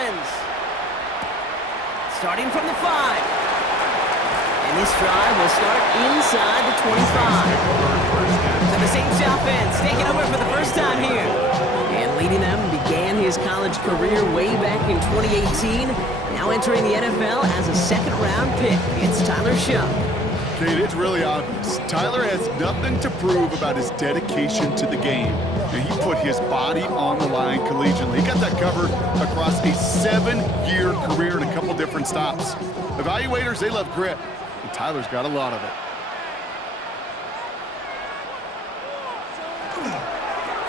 Orleans. Starting from the 5. And this drive will start inside the 25. So the Saints offense taking over for the first time here. And leading them began his college career way back in 2018. Now entering the NFL as a second-round pick. It's Tyler Shough. Kate, it's really obvious. Tyler has nothing to prove about his dedication to the game. And he put his body on the line collegiately. He got that covered across a 7-year career in a couple different stops. Evaluators, they love grit. And Tyler's got a lot of it.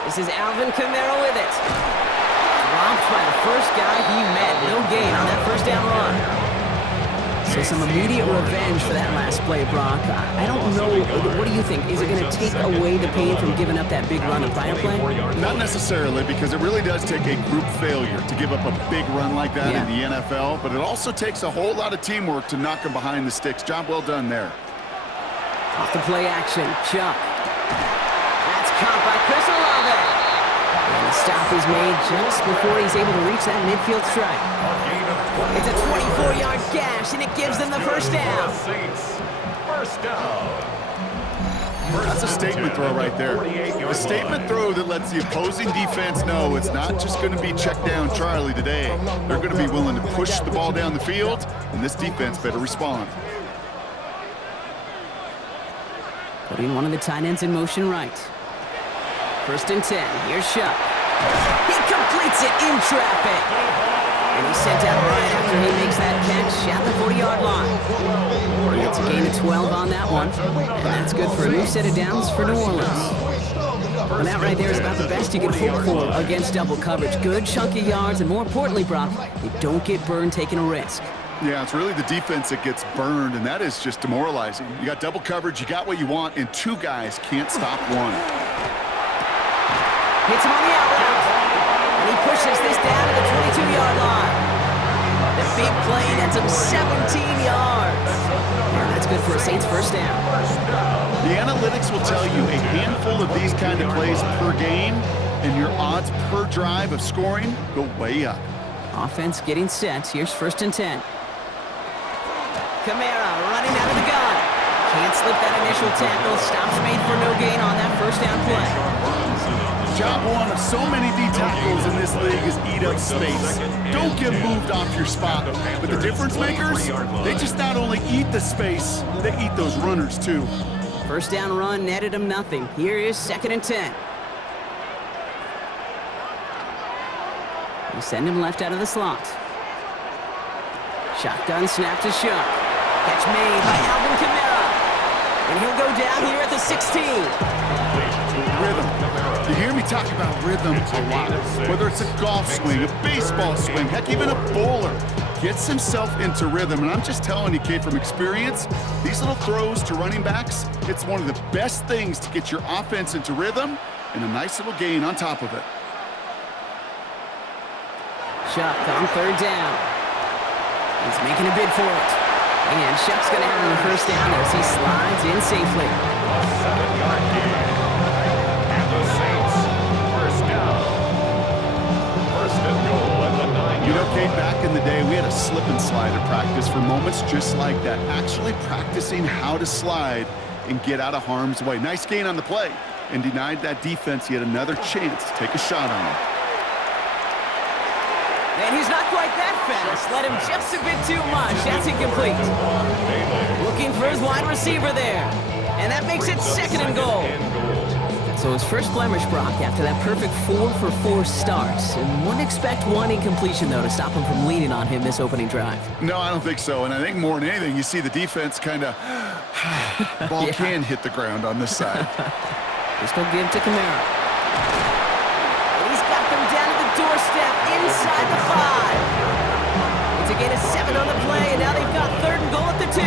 This is Alvin Kamara with it. Dropped by the first guy he met. No gain on that first down run. So some immediate revenge for that last play, Brock. I don't know. What do you think? Is it going to take away the pain from giving up that big run the prior play? Not necessarily, because it really does take a group failure to give up a big run like that in the NFL. But it also takes a whole lot of teamwork to knock him behind the sticks. Job well done there. Off the play action, Chuck. That's caught by Chris Olave. And the stop is made just before he's able to reach that midfield strike. It's a 24-yard gash, and it gives them the first down. That's a statement throw right there. A statement throw that lets the opposing defense know it's not just going to be check down Charlie today. They're going to be willing to push the ball down the field, and this defense better respond. Putting one of the tight ends in motion right. 1st and 10. Here's Shough. He completes it in traffic. And he's sent out right after he makes that catch at the 40-yard line. He gets a gain of 12 on that one. And that's good for a new set of downs for New Orleans. Well, that right there is about the best you can hope for against double coverage. Good chunky yards, and more importantly, Brock, you don't get burned taking a risk. Yeah, it's really the defense that gets burned, and that is just demoralizing. You got double coverage, you got what you want, and 2 guys can't stop one. Hits him on the out route. And he pushes this down to the 22-yard line. The big play nets him 17 yards. And that's good for a Saints first down. The analytics will tell you a handful of these kind of plays per game, and your odds per drive of scoring go way up. Offense getting set. Here's 1st and 10. Kamara running out of the gun. Can't slip that initial tackle. Stops made for no gain on that first down play. Job one of so many D tackles in this league is eat up space. Don't get moved off your spot. But the difference makers, they just not only eat the space, they eat those runners too. First down run netted him nothing. Here is 2nd and 10. You send him left out of the slot. Shotgun snap to Shough. Catch made by Alvin Kamara. And he'll go down here at the 16. Rhythm. You hear me talk about rhythm a lot. Whether it's a golf swing, a baseball swing, heck, even a bowler gets himself into rhythm. And I'm just telling you, kid, from experience, these little throws to running backs, it's one of the best things to get your offense into rhythm and a nice little gain on top of it. Shough on 3rd down. He's making a bid for it. And Shough's going to have him the first down as he slides in safely. 7-yard gain. And the Saints first down. 1st and goal at the 9-yard. You know, Kate, back in the day, we had a slip and slide at practice for moments just like that. Actually practicing how to slide and get out of harm's way. Nice gain on the play, and denied that defense yet another chance to take a shot on him. And he's not quite that fast. Let him just a bit too much. That's incomplete. Looking for his wide receiver there. And that makes it 2nd and goal. So his first blemish, Brock, after that perfect 4-for-4 start. And wouldn't expect one incompletion, though, to stop him from leaning on him this opening drive. No, I don't think so. And I think more than anything, you see the defense kind of ball can hit the ground on this side. Just go give to Kamara. And he's got them down to the doorstep inside the 5. It's a gain of 7 on the play, and now they've got 3rd and goal at the 2.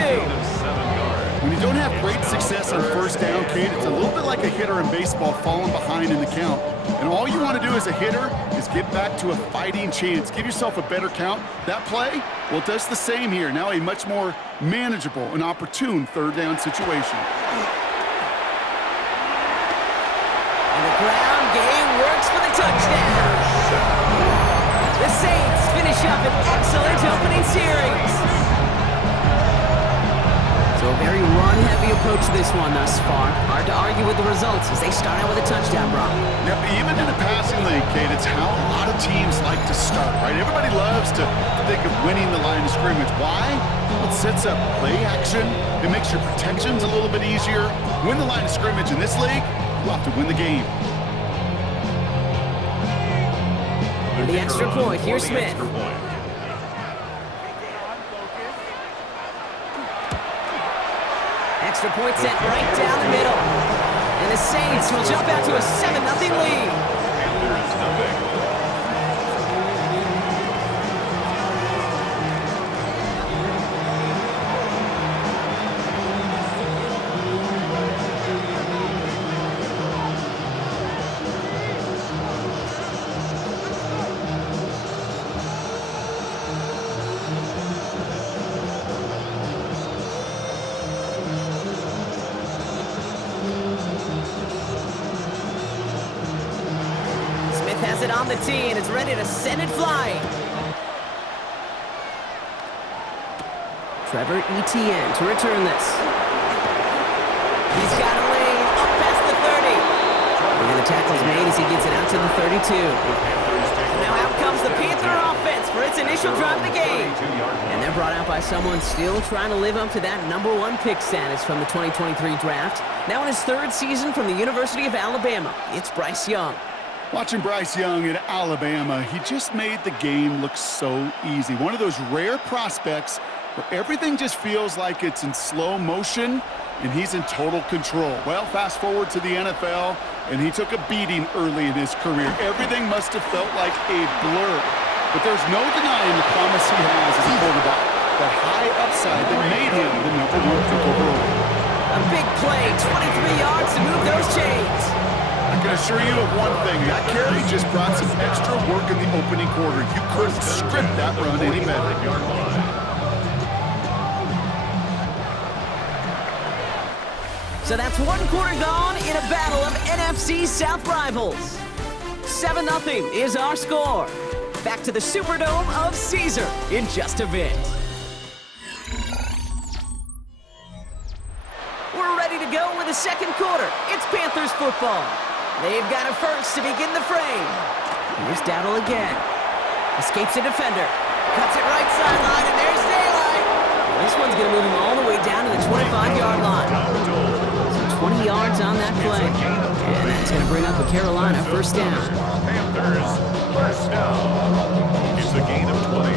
When you don't have great success on first down, Kate, it's a little bit like a hitter in baseball falling behind in the count. And all you want to do as a hitter is get back to a fighting chance. Give yourself a better count. That play, well, it does the same here. Now a much more manageable and opportune 3rd down situation. And the ground game works for the touchdown. The Saints finish off an excellent opening series. So a very run-heavy approach to this one thus far. Hard to argue with the results as they start out with a touchdown, Brock. Yep, even in a passing league, Kate, it's how a lot of teams like to start, right? Everybody loves to think of winning the line of scrimmage. Why? Well, it sets up play action. It makes your protections a little bit easier. Win the line of scrimmage in this league, you have to win the game. The extra point, here's Smith. Extra point sent right down the middle. And the Saints will jump out to a 7-0 lead. Panthers nothing. Has it on the tee, and it's ready to send it flying. Trevor Etienne to return this. He's got a lane up past the 30. And the tackle's made as he gets it out to the 32. And now out comes the Panther offense for its initial drive of the game. And they're brought out by someone still trying to live up to that #1 pick status from the 2023 draft. Now in his 3rd season from the University of Alabama, it's Bryce Young. Watching Bryce Young at Alabama, he just made the game look so easy. One of those rare prospects where everything just feels like it's in slow motion and he's in total control. Well, fast forward to the NFL, and he took a beating early in his career. Everything must have felt like a blur. But there's no denying the promise he has as a quarterback. That high upside that made him the #1 pick overall. A big play, 23 yards to move those chains. I can assure you of one thing, that carry just brought some extra work in the opening quarter. You couldn't script that run any better. So that's 1 quarter gone in a battle of NFC South rivals. 7-0 is our score. Back to the Superdome of Caesar in just a bit. We're ready to go with the 2nd quarter. It's Panthers football. They've got a first to begin the frame. Here's Dowdle again. Escapes a defender. Cuts it right sideline, and there's daylight. And this one's going to move him all the way down to the 25-yard line. So 20 yards on that play. And that's going to bring up a Carolina first down. Panthers first down. It's a gain of 20.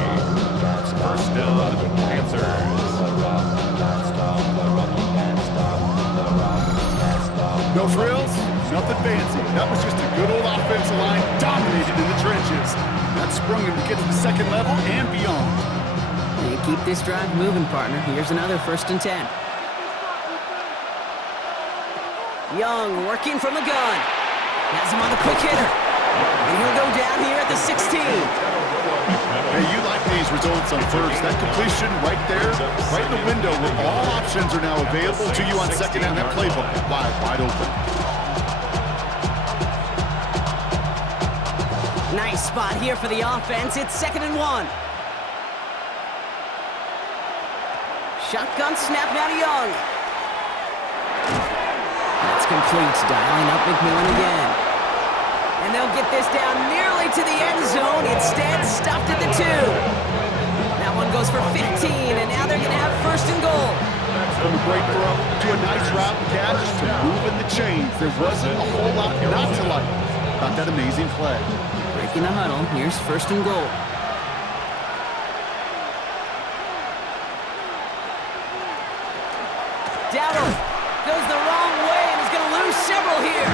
First down, Panthers. No frills, nothing fancy. That was just a good old offensive line dominated in the trenches. That sprung him to get to the 2nd level and beyond. They keep this drive moving, partner. Here's another 1st and 10. Young working from the gun. Has him on the quick hitter. And he'll go down here at the 16. Hey, you like these results on first. That completion right there, right in the window where all options are now available to you on 2nd down. That playbook wide open. Nice spot here for the offense. It's 2nd and 1. Shotgun snap now to Young. That's complete. Dialing up McMillan again. And they'll get this down nearly to the end zone. Instead, stopped at the 2. That one goes for 15, and now they're going to have 1st and goal. From a great throw to a nice route and catch to moving the chains. There wasn't a whole lot not to like about that amazing play. Breaking the huddle. Here's 1st and goal. Dowdle goes the wrong way and is going to lose several here.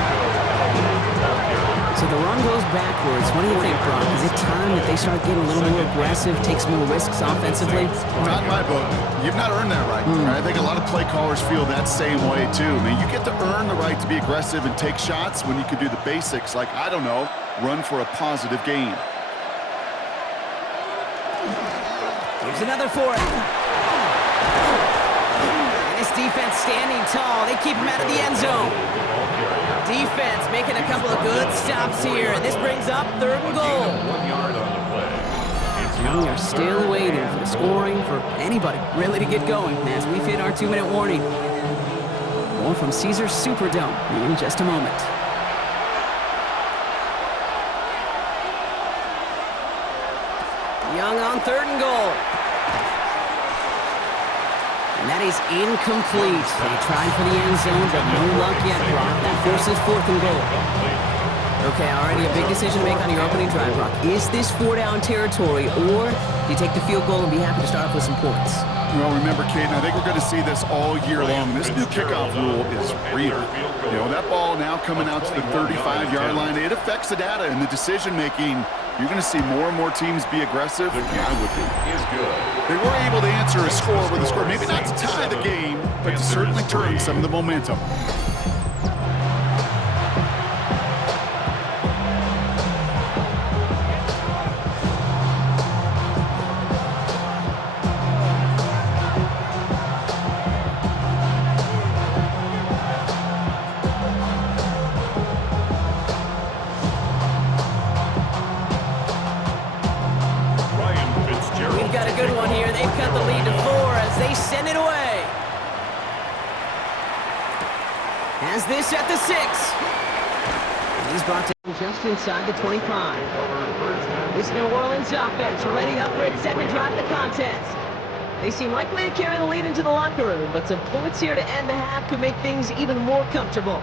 So the run goes backwards. What do you think, Brock? Is it time that they start getting a little more aggressive, take some more risks offensively? Not in my book. You've not earned that right. I think a lot of play callers feel that same way, too. I mean, you get to earn the right to be aggressive and take shots when you can do the basics, like, I don't know, run for a positive gain. Here's another for it. And this defense standing tall. They keep him out of the end zone. Defense making a couple of good stops here, and this brings up 3rd and goal. 1 yard on the play. It's And we are still waiting for the scoring for anybody really to get going as we've hit our 2-minute warning. More from Caesars Superdome in just a moment. Young on 3rd and goal. And that is incomplete. They tried for the end zone, but no luck yet, Brock. That forces 4th and goal. Okay, already a big decision to make on your opening drive, Brock. Is this 4-down territory, or do you take the field goal and be happy to start off with some points? Well, remember, Kate, I think we're going to see this all year long. This new kickoff rule is real. You know, that ball now coming out to the 35-yard line, it affects the data and the decision-making. You're going to see more and more teams be aggressive. I would be. They were able to answer a score with a score. Maybe not to tie the game, but to certainly turn some of the momentum. Has this at the 6. And he's brought down just inside the 25. This New Orleans offense ready up for its second drive of the contest. They seem likely to carry the lead into the locker room, but some points here to end the half could make things even more comfortable.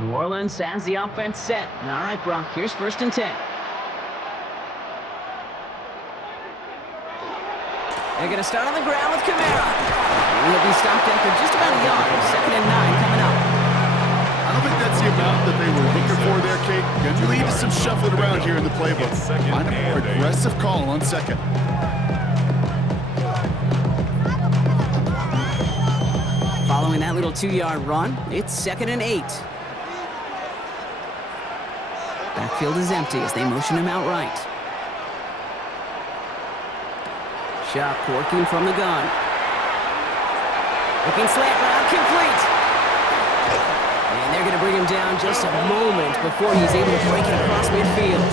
New Orleans has the offense set. All right, Brock, here's 1st and 10. They're going to start on the ground with Kamara. He'll be stopped after just about a yard. 2nd and 9 coming up. I don't think that's the amount that they were looking for there, Kate. Going to lead to some shuffling around here in the playbook. Find a more aggressive call on 2nd. Following that little 2-yard run, it's 2nd and 8. Backfield is empty as they motion him out right. Shot working from the gun. Looking slant route, complete. And they're going to bring him down just a moment before he's able to break it across midfield.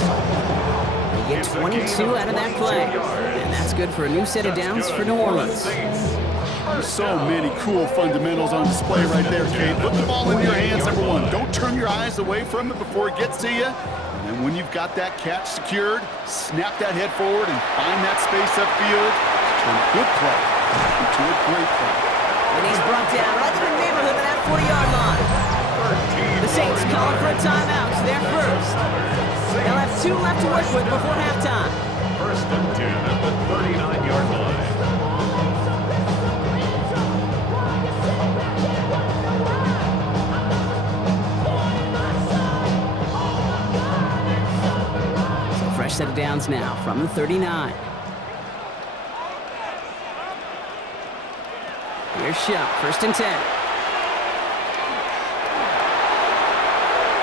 They get 22 out of that play. And that's good for a new set of downs for New Orleans. There's so many cool fundamentals on display right there, Kate. Put the ball in your hands, number one. Don't turn your eyes away from it before it gets to you. And then when you've got that catch secured, snap that head forward and find that space upfield. Turn a good play into a great play. And he's brought down right in the neighborhood of that 40-yard line. The Saints calling for a timeout. They're first. They'll have 2 left to work with before halftime. 1st and 10 at the 39-yard line. Fresh set of downs now from the 39. Here's Shot, 1st and 10.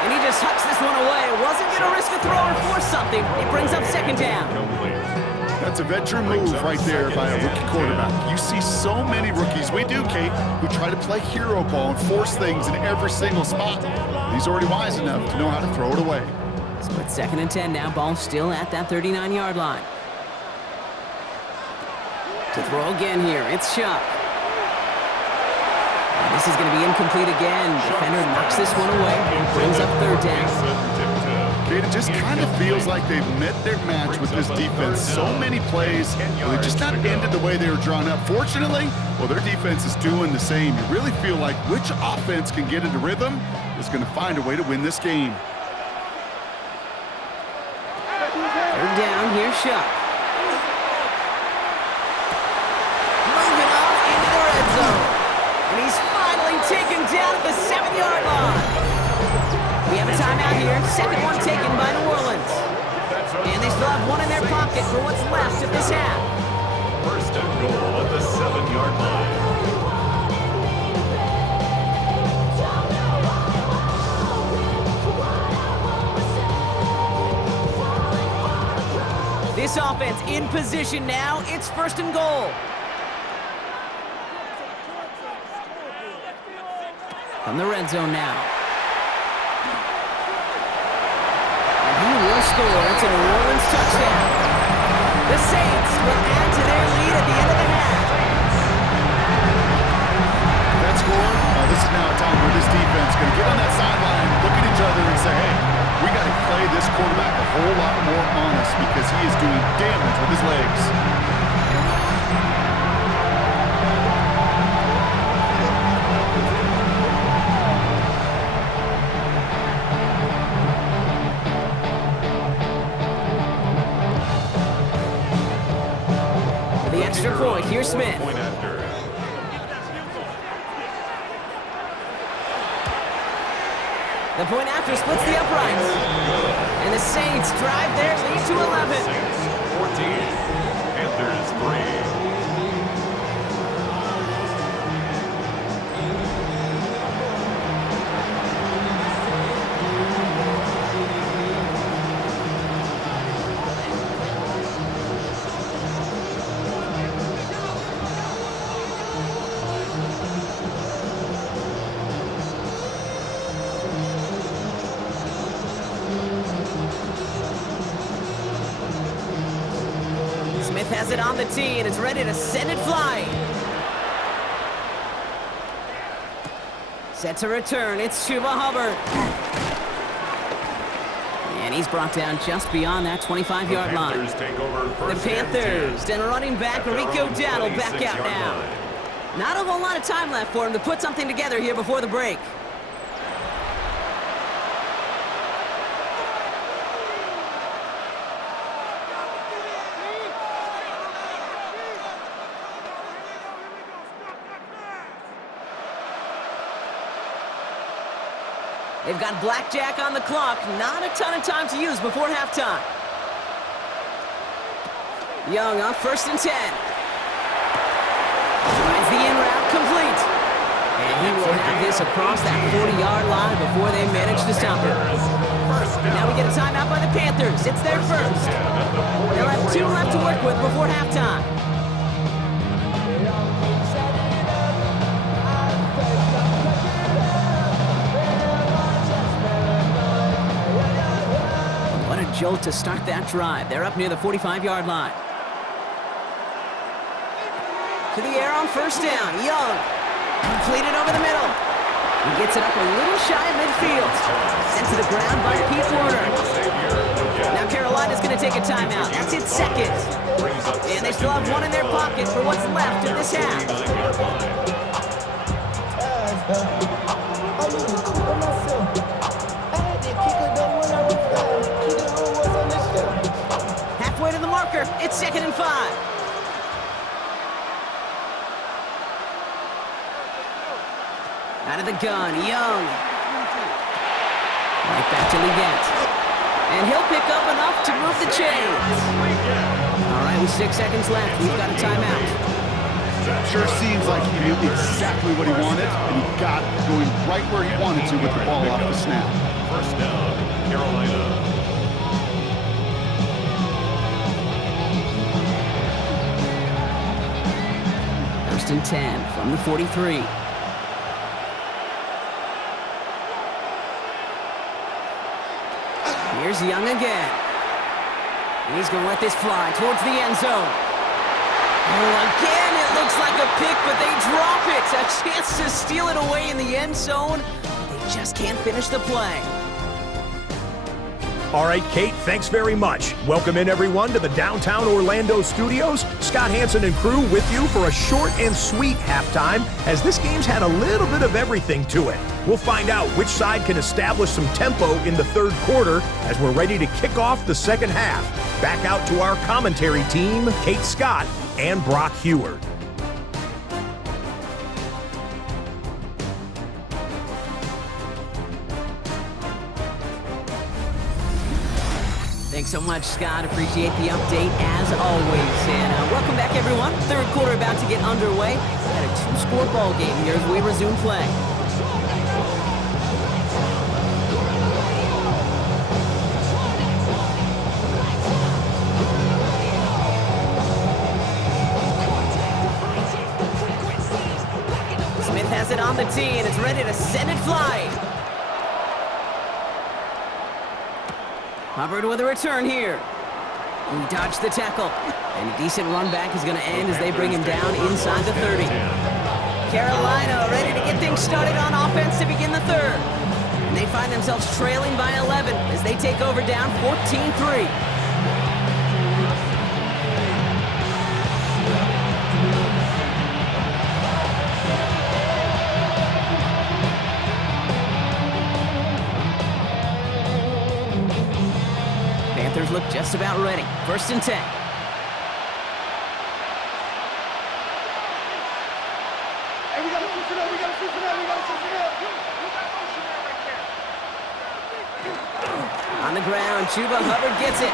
And he just hucks this one away. Wasn't going to risk a throw or force something. It brings up 2nd down. That's a veteran move right there by a rookie quarterback. You see so many rookies, we do, Kate, who try to play hero ball and force things in every single spot. He's already wise enough to know how to throw it away. So it's 2nd and 10 now. Ball still at that 39-yard line. To throw again here, it's Shot. This is going to be incomplete again. Defender knocks this one away and brings up 3rd down. Kate, it just kind of feels like they've met their match with this defense. So many plays, they just not ended the way they were drawn up. Fortunately, well, their defense is doing the same. You really feel like which offense can get into rhythm is going to find a way to win this game. 3rd down, here's Shot. Moving on into the red zone. And he's finally taken down at the 7-yard line. We have a timeout here. 2nd one taken by New Orleans. And they still have one in their pocket for what's left of this half. 1st and goal at the 7-yard line. This offense offense in position now. It's 1st and goal. From the red zone now. And he will score. It's a New Orleans touchdown. The Saints will add to their lead at the end of the half. That score, this is now a time where this defense is going to get on that sideline, look at each other and say, hey, we got to play this quarterback a whole lot more honest because he is doing damage with his legs. The extra point, here's Smith. Point after. The point after splits the uprights. And the Saints drive their lead to 11. Saints 14, Panthers 3. Smith has it on the tee and is ready to send it flying. Set to return, it's Chuba Hubbard. And he's brought down just beyond that 25-yard line. The Panthers and running back Rico Dowdle back out now. Not a whole lot of time left for him to put something together here before the break. They've got blackjack on the clock. Not a ton of time to use before halftime. Young on 1st and 10. Finds the in route complete. And he will have this across that 40-yard line before they manage to stop him. Now we get a timeout by the Panthers. It's their first. They'll have 2 left to work with before halftime. Jolt to start that drive. They're up near the 45-yard line. To the air on 1st down. Young. Completed over the middle. He gets it up a little shy of midfield. Sent to the ground by Pete Warner. Now Carolina's going to take a timeout. That's its 2nd. And they still have 1 in their pocket for what's left of this half. Halfway to the marker, it's 2nd and 5. Out of the gun, Young. Right back to Leggett. And he'll pick up enough to move the chains. All right, with 6 seconds left, we've got a timeout. Sure seems like he knew exactly what he wanted, and he got going right where he wanted to with the ball off the snap. 1st down, Carolina. 1st and 10 from the 43. Here's Young again. And he's going to let this fly towards the end zone. Oh, again, it looks like a pick, but they drop it. A chance to steal it away in the end zone. They just can't finish the play. All right, Kate, thanks very much. Welcome in, everyone, to the downtown Orlando studios. Scott Hansen and crew with you for a short and sweet halftime, as this game's had a little bit of everything to it. We'll find out which side can establish some tempo in the 3rd quarter as we're ready to kick off the 2nd half. Back out to our commentary team, Kate Scott and Brock Heward. Thanks so much, Scott. Appreciate the update as always. And welcome back, everyone. 3rd quarter about to get underway. We got a 2-score ball game here as we resume play. has it on the tee, and it's ready to send it flying. Hubbard with a return here. He dodged the tackle. And a decent run back is going to end as they bring him down inside the 30. Carolina ready to get things started on offense to begin the third. And they find themselves trailing by 11 as they take over down 14-3. Panthers look just about ready. 1st and 10. On the ground, Chuba Hubbard gets it.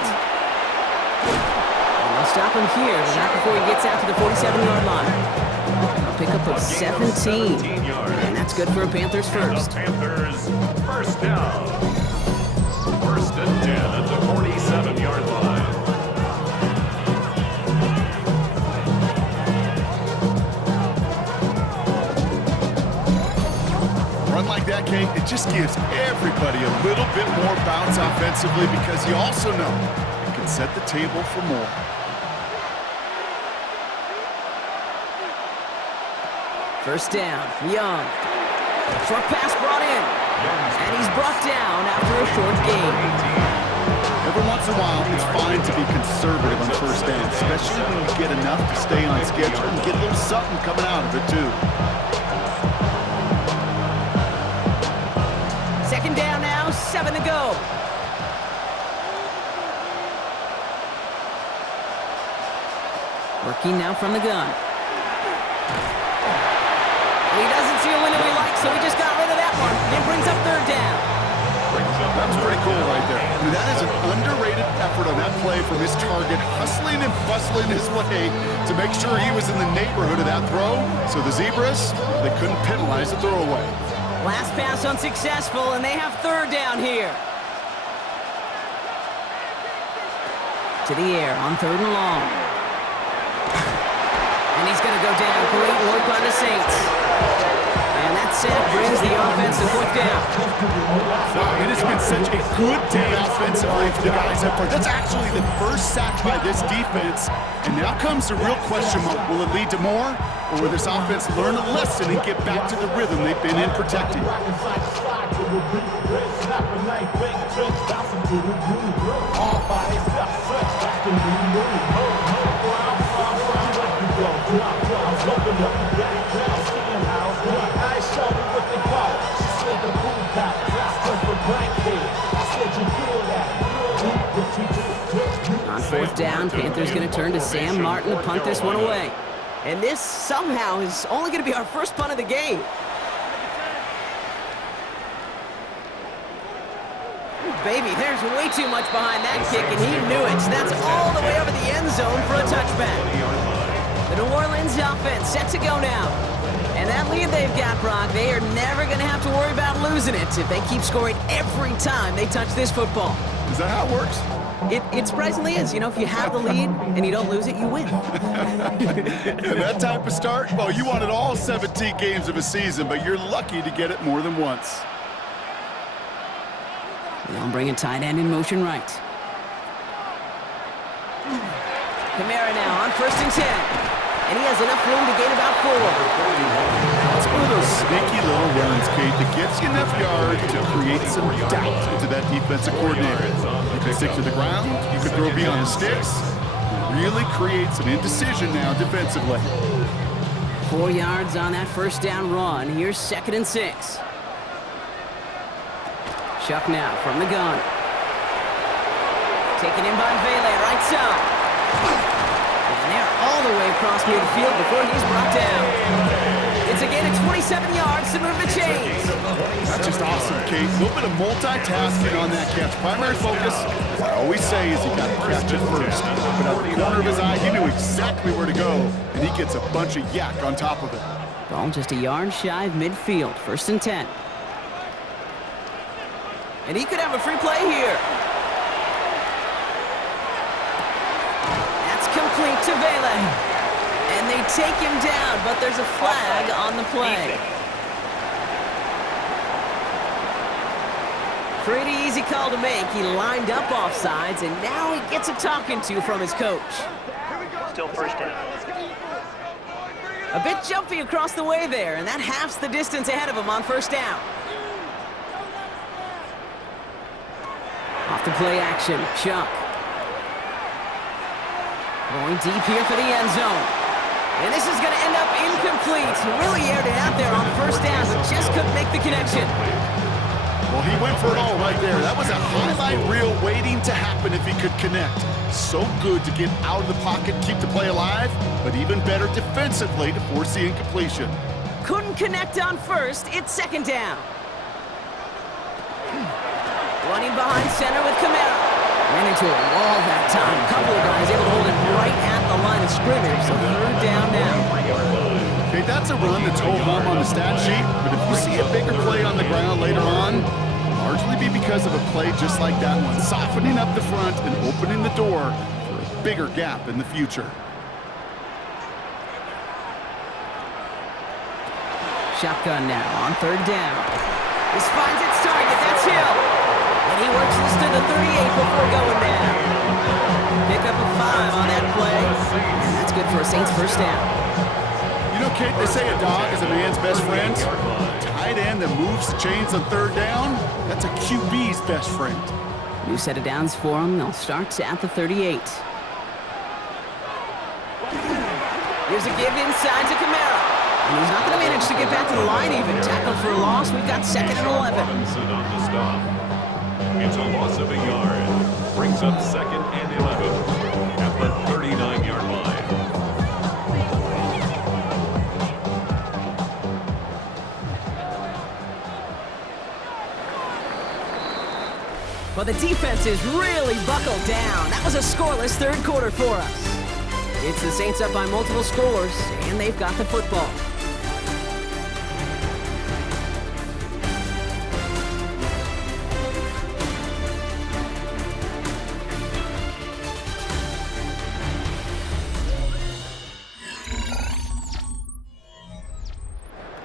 And they'll stop him here, but not before he gets out to the 47-yard line. A pickup of 17. And that's good for a Panthers first. Panthers, first down. 1st and 10 at the 47-yard line. Run like that, Kate, it just gives everybody a little bit more bounce offensively because you also know it can set the table for more. First down, Young. Short pass brought in. And he's brought down after a short gain. Every once in a while, it's fine to be conservative on 1st down, especially when you get enough to stay on schedule and get a little something coming out of it, too. 2nd down now, 7 to go. Working now from the gun. He doesn't see a window he likes, so he just got rid of that one. It brings up 3rd down. That's pretty cool right there. I mean, that is an underrated effort on that play from his target, hustling and bustling his way to make sure he was in the neighborhood of that throw. So the Zebras, they couldn't penalize the throwaway. Last pass unsuccessful, and they have 3rd down here. To the air on 3rd and long. And he's going to go down. Great work by the Saints. And that set brings the offense to 4th down. Wow, it has been such a good day offensively for the guys up front. That's actually the first sack by this defense. And now comes the real question mark. Will it lead to more? Or will this offense learn a lesson and get back to the rhythm they've been in protecting? On 4th down, Panthers going to turn to Sam Martin to punt this one away. And this somehow is only going to be our first punt of the game. Ooh, baby, there's way too much behind that kick, and he knew it. That's all the way over the end zone for a touchback. The New Orleans offense set to go now. And that lead they've got, Brock, they are never going to have to worry about losing it if they keep scoring every time they touch this football. Is that how it works? It surprisingly is. You know, if you have the lead and you don't lose it, you win. And that type of start, well, you wanted all 17 games of a season, but you're lucky to get it more than once. They'll bring a tight end in motion right. Kamara now on 1st and 10. And he has enough room to gain about 4. It's one of those sneaky little runs, Kate, that gets you enough yard to create some doubt into that defensive coordinator. You can stick to the ground, you can throw beyond the sticks. It really creates an indecision now defensively. 4 yards on that 1st down run. Here's 2nd and 6. Chuck now from the gun. Taken in by Vele, right side. And they're all the way across midfield before he's brought down. It's a gain of 27 yards to move the chains. That's just awesome, Kate. A little bit of multitasking on that catch. Primary focus, as I always say, is you got to catch it first. But out of the corner of his eye, he knew exactly where to go, and he gets a bunch of yak on top of it. Ball just a yard shy of midfield. 1st and 10. And he could have a free play here. That's complete to Vele. And they take him down, but there's a flag on the play. Pretty easy call to make. He lined up offsides, and now he gets a talking to from his coach. Still first down. A bit jumpy across the way there, and that halves the distance ahead of him on first down. Off the play action, Chuck. Going deep here for the end zone. And this is going to end up incomplete. He really aired it out there on first down, but just couldn't make the connection. Well, he went for it all right there. That was a highlight reel waiting to happen if he could connect. So good to get out of the pocket, keep the play alive, but even better defensively to force the incompletion. Couldn't connect on first. It's second down. Running behind center with Camara. Ran into a wall that time. A couple of guys able to hold it right at the line of scrimmage, so third down now. Okay, that's a run that's hold home on the stat sheet, but if you see a bigger play on the ground later on, largely be because of a play just like that one, softening up the front and opening the door for a bigger gap in the future. Shotgun now on third down. This finds its target. That's Hill. And he works this to the 38 before going down. Pick up a 5 on that play. And that's good for a Saints first down. You know, Kate, they say a dog is a man's best friend. Tight end that moves the chains on third down, that's a QB's best friend. New set of downs for him. They'll start at the 38. Here's a give inside to Camara. And he's not going to manage to get back to the line even. Tackled for a loss. We've got second and 11. Robinson on the stop. It's a loss of a yard. Brings up second and 11 at the 39-yard line. Well, the defense is really buckled down. That was a scoreless third quarter for us. It's the Saints up by multiple scores, and they've got the football.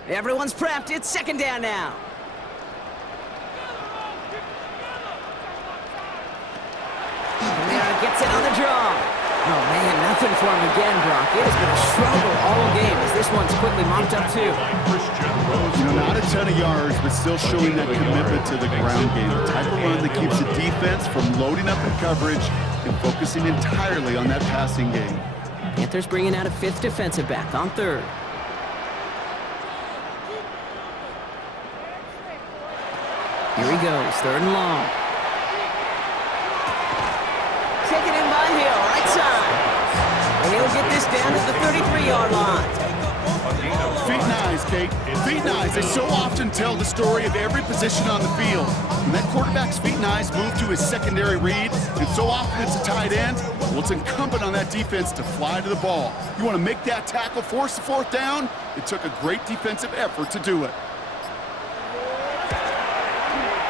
Everyone's prepped. It's second down now. Camara gets it on the draw. Oh, man, nothing for him again, Brock. It has been a struggle all game as this one's quickly mopped up, too. You know, not a ton of yards, but still showing that commitment to the ground game. The type of run that keeps the defense from loading up in coverage and focusing entirely on that passing game. Panthers bringing out a fifth defensive back on third. Here he goes, third and long. Taken in by Hill, right side. And he'll get this down to the 33-yard line. Feet and eyes, Kate. Feet and eyes. They so often tell the story of every position on the field. When that quarterback's feet and eyes move to his secondary read, and so often it's a tight end, well, it's incumbent on that defense to fly to the ball. You want to make that tackle, force the fourth down? It took a great defensive effort to do it.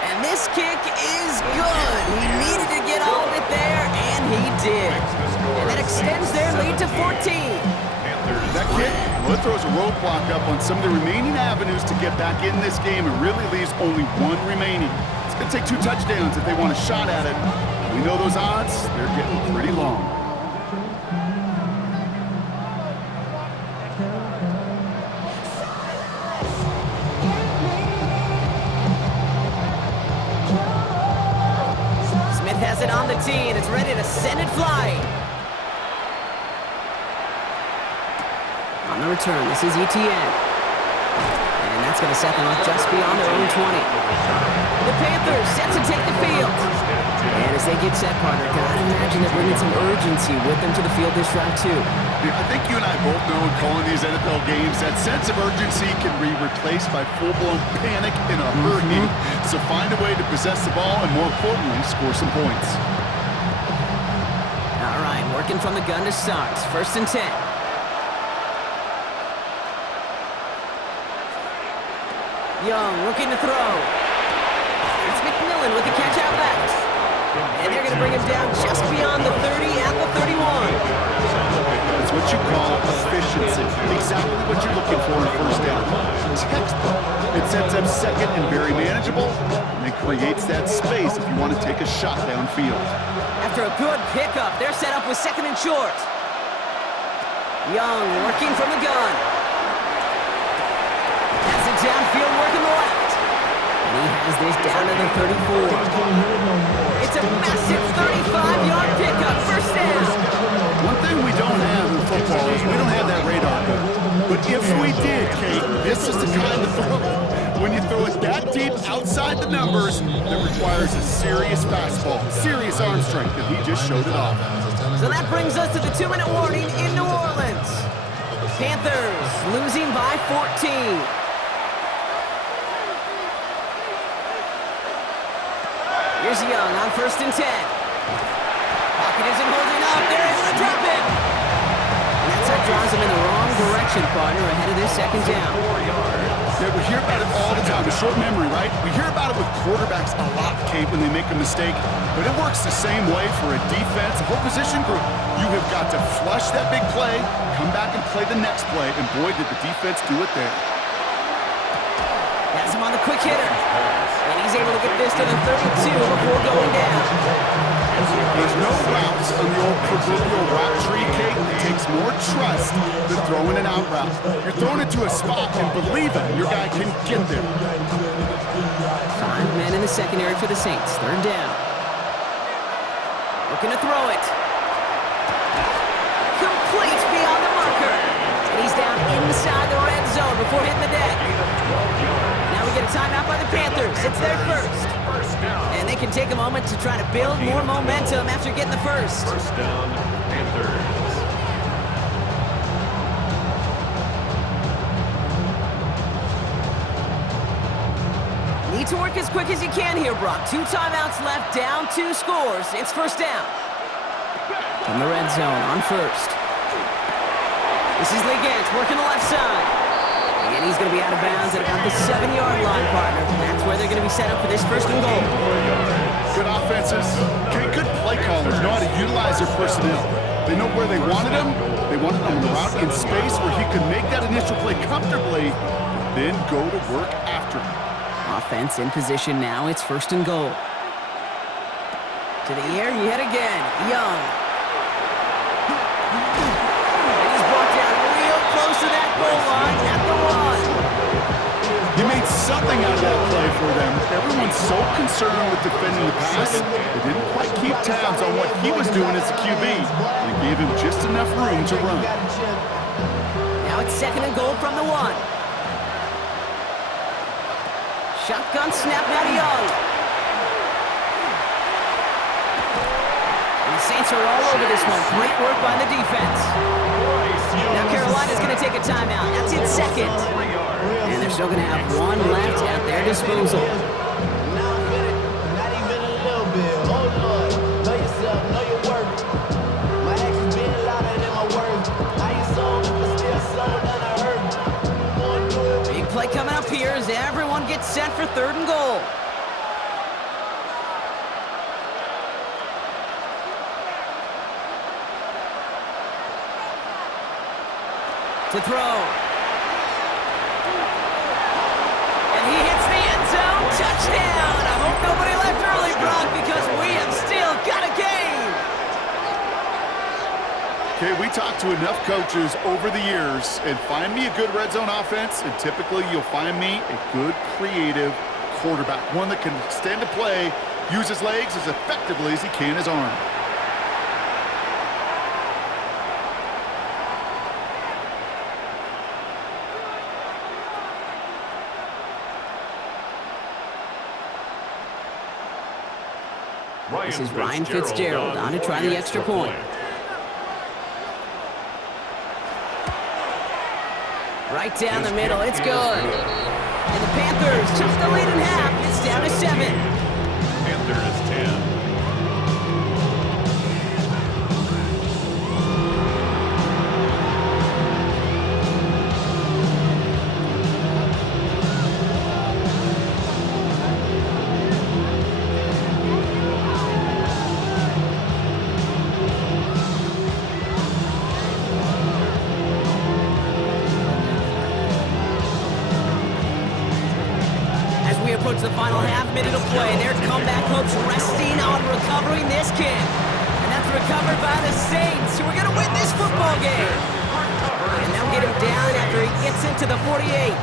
And this kick is good. He needed to get all of it there, and he did. And that extends their lead to 14. That kick, well, it throws a roadblock up on some of the remaining avenues to get back in this game and really leaves only one remaining. It's going to take 2 touchdowns if they want a shot at it. We know those odds, they're getting pretty long. Smith has it on the tee, and it's ready to send it flying. On the return, this is ETN. And that's going to set them up just beyond their own 20. The Panthers set to take the field. And as they get set, partner, gotta imagine they're bringing some urgency with them to the field this drive, too. I think you and I both know in calling these NFL games, that sense of urgency can be replaced by full-blown panic in a hurry. So find a way to possess the ball and, more importantly, score some points. All right, working from the gun to start. First and 10. Young looking to throw. It's McMillan with the catch out left. And they're going to bring him down just beyond the 30 at the 31. It's what you call efficiency. Exactly what you're looking for in first down. Textbook. It sets concept second and very manageable, and it creates that space if you want to take a shot downfield. After a good pickup, they're set up with second and short. Young working from the gun. That's it downfield working the left. And he has this down to the 34. It's a massive 35-yard pickup, first down. One thing we don't have in football is we don't have that radar gun. But if we did, Kate, this is the kind of throw. When you throw it that deep outside the numbers, that requires a serious fastball, serious arm strength, and he just showed it off. So that brings us to the 2-minute warning in New Orleans. Panthers losing by 14. Here's Young on first and 10. Pocket isn't holding up. They're able to drop it. And that's what draws him in the wrong direction, partner, ahead of this second down. Yeah, we hear about it all the time. A short memory, right? We hear about it with quarterbacks a lot, Kate, when they make a mistake. But it works the same way for a defense, a whole position group. You have got to flush that big play, come back and play the next play, and boy, did the defense do it there. Has him on the quick hitter. And he's able to get this to the 32 before going down. There's no routes on the old proverbial route tree, Kate. It takes more trust than throwing an out route. You're throwing it to a spot and believe it, your guy can get there. 5 men in the secondary for the Saints. Third down. Looking to throw it. Complete beyond the marker. And he's down inside the red zone before hitting the deck. Now we get a timeout by the Panthers. It's their first. And they can take a moment to try to build more momentum after getting the first. First down, Panthers. Need to work as quick as you can here, Brock. 2 timeouts left, down 2 scores. It's first down. From the red zone on first. This is Legant working the left side. And he's going to be out of bounds at about the 7-yard line, partner. That's where they're going to be set up for this first and goal. Good offenses. Okay, good play callers know how to utilize their personnel. They know where they wanted him. They wanted him on the route in space where he could make that initial play comfortably, then go to work after him. Offense in position now. It's first and goal. To the air yet again. Young. And he's brought down real close to that goal line at the 1. He made something out of that play for them. Everyone's so concerned with defending the pass, they didn't quite keep tabs on what he was doing as a QB. They gave him just enough room to run. Now it's second and goal from the 1. Shotgun snap now to Young. And the Saints are all over this one. Great work by the defense. Now Carolina's going to take a timeout. That's its second. And they're still going to have 1 left at their disposal. Big play coming up here as everyone gets set for third and goal. To throw. And he hits the end zone. Touchdown. I hope nobody left early, Brock, because we have still got a game. Okay, we talked to enough coaches over the years, and find me a good red zone offense, and typically you'll find me a good creative quarterback, one that can extend a play, use his legs as effectively as he can his arm. This is Ryan Fitzgerald on to try the extra point. Right down the middle, it's good. And the Panthers took the lead in half. It's down to 7. Panthers 10. towards the final half-minute of play. Their comeback hopes resting on recovering this kick. And that's recovered by the Saints, who are going to win this football game. And they'll get him down after he gets into the 48.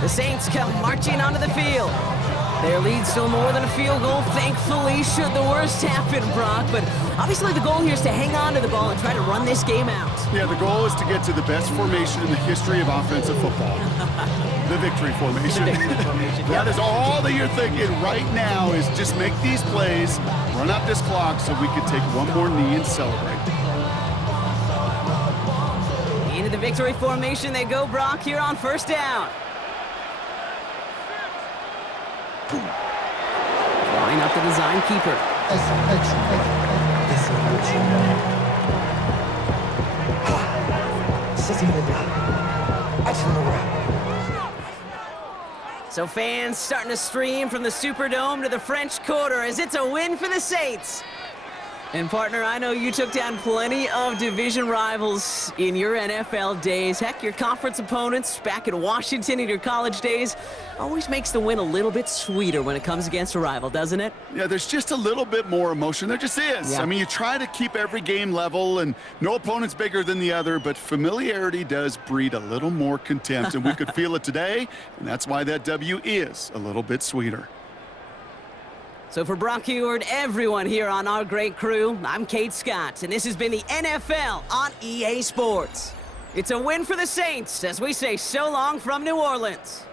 The Saints come marching onto the field. Their lead's still more than a field goal, thankfully, should the worst happen, Brock. But obviously the goal here is to hang on to the ball and try to run this game out. Yeah, the goal is to get to the best formation in the history of offensive football. The victory formation. The victory formation. That is all that you're thinking right now, is just make these plays, run out this clock so we can take one more knee and celebrate. Into the victory formation they go, Brock, here on first down. Line up the design keeper. So fans starting to stream from the Superdome to the French Quarter as it's a win for the Saints. And partner, I know you took down plenty of division rivals in your NFL days. Heck, your conference opponents back in Washington in your college days always makes the win a little bit sweeter when it comes against a rival, doesn't it? Yeah, there's just a little bit more emotion. There just is. Yeah. I mean, you try to keep every game level, and no opponent's bigger than the other, but familiarity does breed a little more contempt, and we could feel it today, and that's why that W is a little bit sweeter. So for Brock Heward, everyone here on our great crew, I'm Kate Scott, and this has been the NFL on EA Sports. It's a win for the Saints as we say so long from New Orleans.